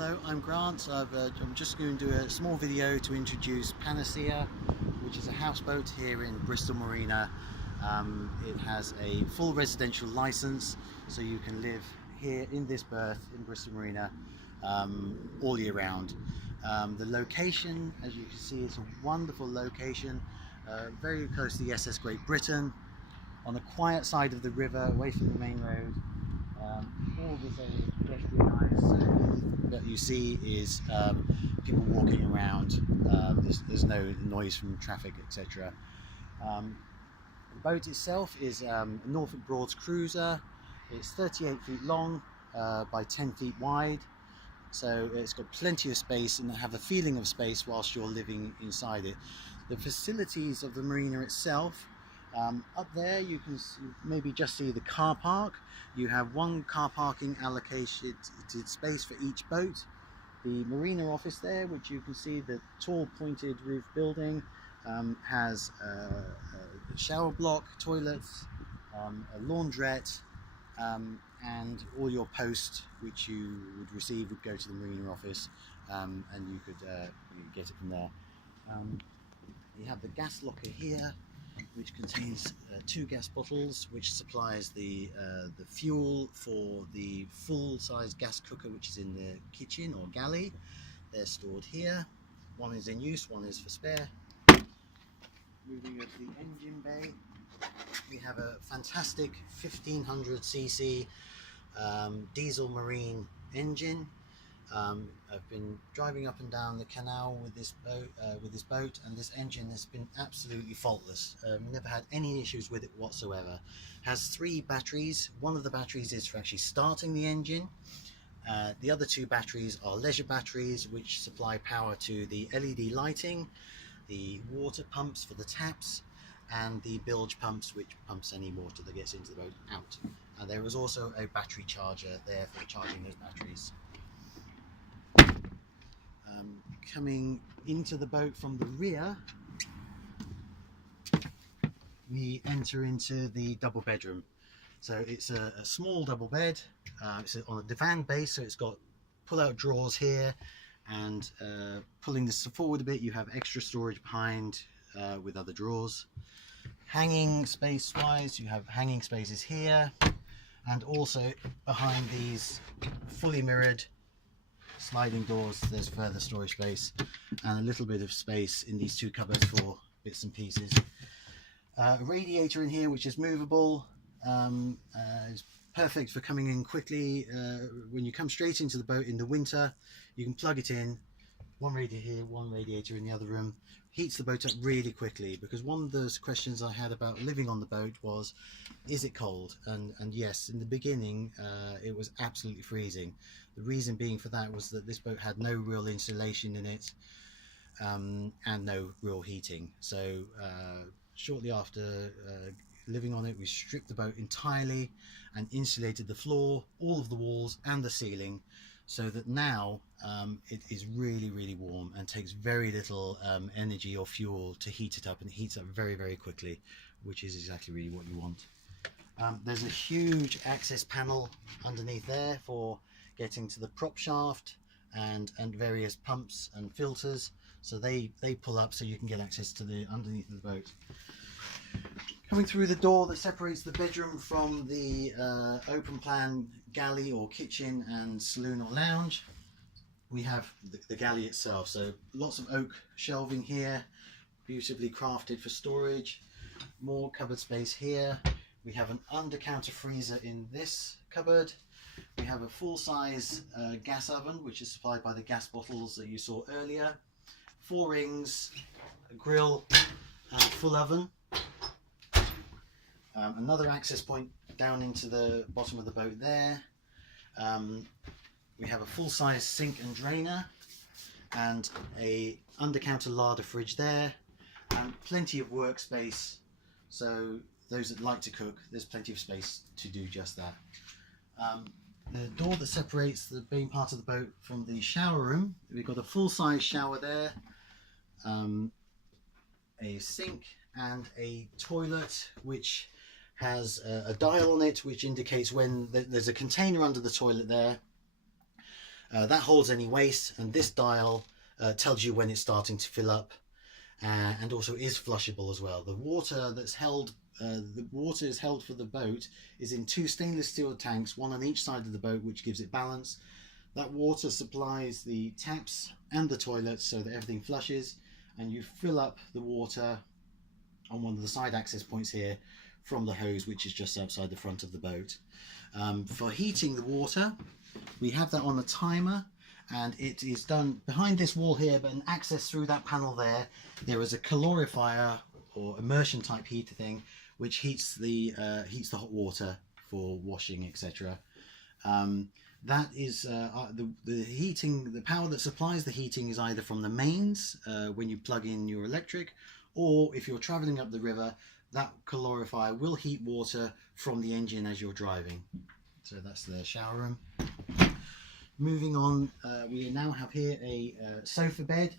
Hello, I'm Grant. I'm just going to do a small video to introduce Panaceia, which is a houseboat here in Bristol Marina. It has a full residential license, so you can live here in this berth in Bristol Marina all year round. The location, as you can see, is a wonderful location, very close to the SS Great Britain, on a quiet side of the river, away from the main road. All this area is pedestrianised, so everything that you see is people walking around. There's no noise from traffic, etc. The boat itself is a Norfolk Broads cruiser. It's 38 feet long by 10 feet wide, so it's got plenty of space and have a feeling of space whilst you're living inside it. The facilities of the marina itself, up there you can maybe just see the car park. You have one car parking allocated space for each boat. The marina office there, which you can see the tall pointed roof building, has a shower block, toilets, a laundrette, and all your post which you would receive would go to the marina office, and you could get it from there. You have the gas locker here, which contains 2 gas bottles, which supplies the fuel for the full-size gas cooker, which is in the kitchen or galley. They're stored here. One is in use, one is for spare. Moving over to the engine bay, we have a fantastic 1500cc diesel marine engine. I've been driving up and down the canal with this boat, and this engine has been absolutely faultless. Never had any issues with it whatsoever. Has 3 batteries. One of the batteries is for actually starting the engine. The other 2 batteries are leisure batteries, which supply power to the LED lighting, the water pumps for the taps, and the bilge pumps, which pumps any water that gets into the boat out. There is also a battery charger there for charging those batteries. Coming into the boat from the rear, we enter into the double bedroom. So it's a small double bed. It's on a divan base, so it's got pull-out drawers here, and pulling this forward a bit, you have extra storage behind with other drawers. Hanging space-wise, you have hanging spaces here, and also behind these fully mirrored sliding doors, there's further storage space and a little bit of space in these 2 cupboards for bits and pieces. A radiator in here which is movable, is perfect for coming in quickly. When you come straight into the boat in the winter, you can plug it in. One radiator here, one radiator in the other room. Heats the boat up really quickly, because one of those questions I had about living on the boat was, is it cold? And yes, in the beginning it was absolutely freezing. The reason being for that was that this boat had no real insulation in it, and no real heating. So shortly after living on it, we stripped the boat entirely and insulated the floor, all of the walls and the ceiling, so that now it is really warm and takes very little energy or fuel to heat it up, and it heats up very quickly, which is exactly really what you want. There's a huge access panel underneath there for getting to the prop shaft and various pumps and filters, so they pull up so you can get access to the underneath of the boat. Coming through the door that separates the bedroom from the open plan galley or kitchen and saloon or lounge, we have the galley itself. So lots of oak shelving here, beautifully crafted for storage. More cupboard space here. We have an under-counter freezer in this cupboard. We have a full-size gas oven, which is supplied by the gas bottles that you saw earlier. 4 rings, a grill, and a full oven. Another access point down into the bottom of the boat there. We have a full-size sink and drainer, and a under-counter larder fridge there, and plenty of workspace. So those that like to cook, there's plenty of space to do just that. The door that separates the main part of the boat from the shower room, we've got a full-size shower there, a sink and a toilet which has a dial on it which indicates when there's a container under the toilet there, That holds any waste, and this dial tells you when it's starting to fill up, and also is flushable as well. The water that's held, the water is held for the boat is in 2 stainless steel tanks, one on each side of the boat, which gives it balance. That water supplies the taps and the toilets so that everything flushes, and you fill up the water on one of the side access points here from the hose, which is just outside the front of the boat. For heating the water, we have that on a timer, and it is done behind this wall here, but an access through that panel there is a calorifier or immersion type heater thing which heats the hot water for washing, etc. That is the heating, the power that supplies the heating is either from the mains when you plug in your electric, or if you're traveling up the river, that calorifier will heat water from the engine as you're driving. So that's the shower room. Moving on, we now have here a sofa bed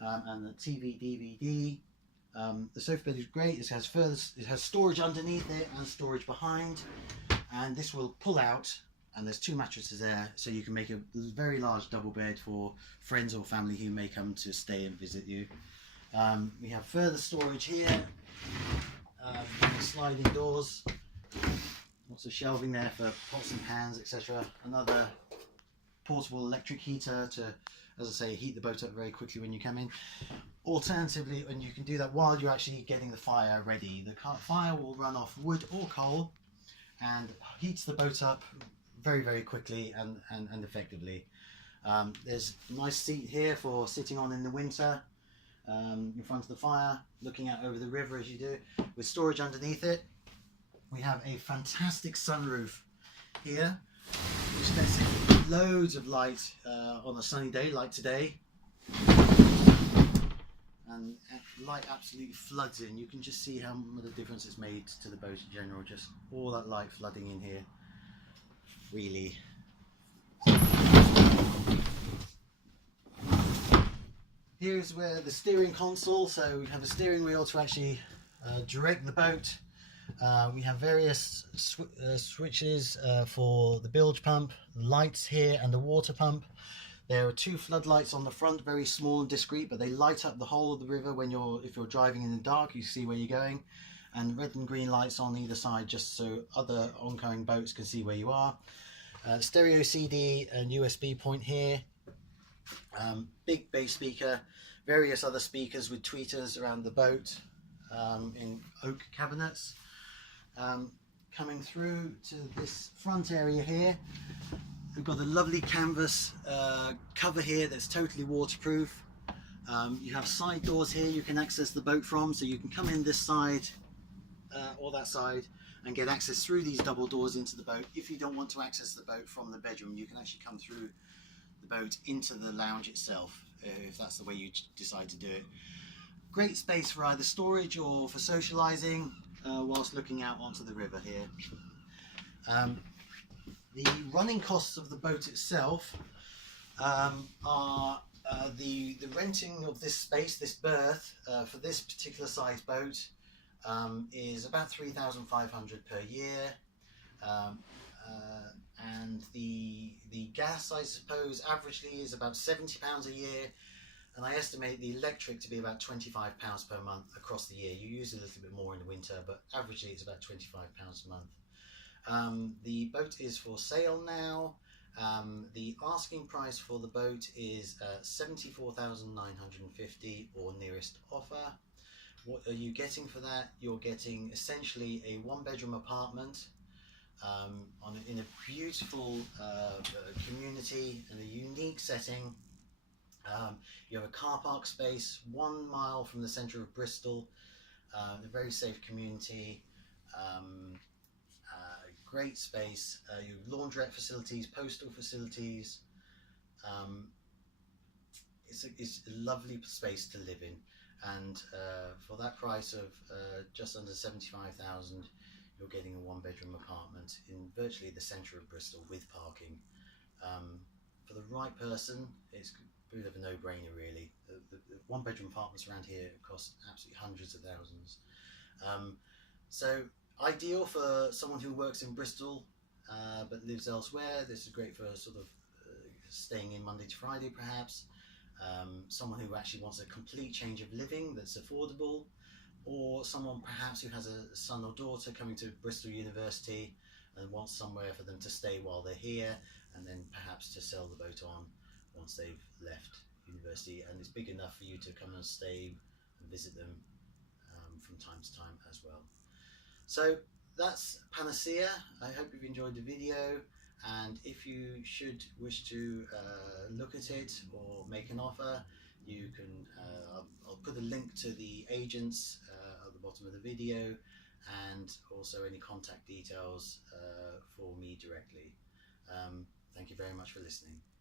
and a TV DVD. The sofa bed is great. It has storage underneath it and storage behind, and this will pull out, and there's 2 mattresses there, so you can make a very large double bed for friends or family who may come to stay and visit you. We have further storage here, sliding doors, lots of shelving there for pots and pans, etc. Another portable electric heater to, as I say, heat the boat up very quickly when you come in. Alternatively, and you can do that while you're actually getting the fire ready. The fire will run off wood or coal and heats the boat up very, very quickly and effectively. There's a nice seat here for sitting on in the winter, in front of the fire, looking out over the river as you do, with storage underneath it. We have a fantastic sunroof here, which lets in loads of light on a sunny day like today, and light absolutely floods in. You can just see how much of a difference it's made to the boat in general, just all that light flooding in here freely. Here's where the steering console, so we have a steering wheel to actually direct the boat. We have various switches for the bilge pump, the lights here, and the water pump. There are 2 floodlights on the front, very small and discreet, but they light up the whole of the river when if you're driving in the dark. You see where you're going, and red and green lights on either side, just so other oncoming boats can see where you are. Stereo CD and USB point here. Big bass speaker, various other speakers with tweeters around the boat in oak cabinets. Coming through to this front area here, we've got a lovely canvas cover here that's totally waterproof. You have side doors here you can access the boat from, so you can come in this side or that side and get access through these double doors into the boat. If you don't want to access the boat from the bedroom, you can actually come through the boat into the lounge itself, if that's the way you decide to do it. Great space for either storage or for socializing whilst looking out onto the river here. The running costs of the boat itself are the renting of this space, this berth, for this particular size boat is about 3,500 per year, and the gas, I suppose, averagely is about £70 a year, and I estimate the electric to be about £25 per month across the year. You use a little bit more in the winter, but averagely it's about £25 a month. The boat is for sale now. The asking price for the boat is $74,950 or nearest offer. What are you getting for that? You're getting essentially a 1-bedroom apartment in a beautiful community and a unique setting. You have a car park space 1 mile from the centre of Bristol, a very safe community, great space. You have laundrette facilities, postal facilities. It's a lovely space to live in, and for that price of just under 75,000, you're getting a 1-bedroom apartment in virtually the centre of Bristol with parking. For the right person, it's a bit of a no-brainer really. The 1-bedroom apartments around here cost absolutely hundreds of thousands. So ideal for someone who works in Bristol but lives elsewhere. This is great for sort of staying in Monday to Friday perhaps, someone who actually wants a complete change of living that's affordable, or someone perhaps who has a son or daughter coming to Bristol University and wants somewhere for them to stay while they're here, and then perhaps to sell the boat on once they've left university, and it's big enough for you to come and stay and visit them from time to time as well. So that's Panaceia. I hope you've enjoyed the video, and if you should wish to look at it or make an offer, you can I'll put a link to the agents at the bottom of the video, and also any contact details for me directly. Thank you very much for listening.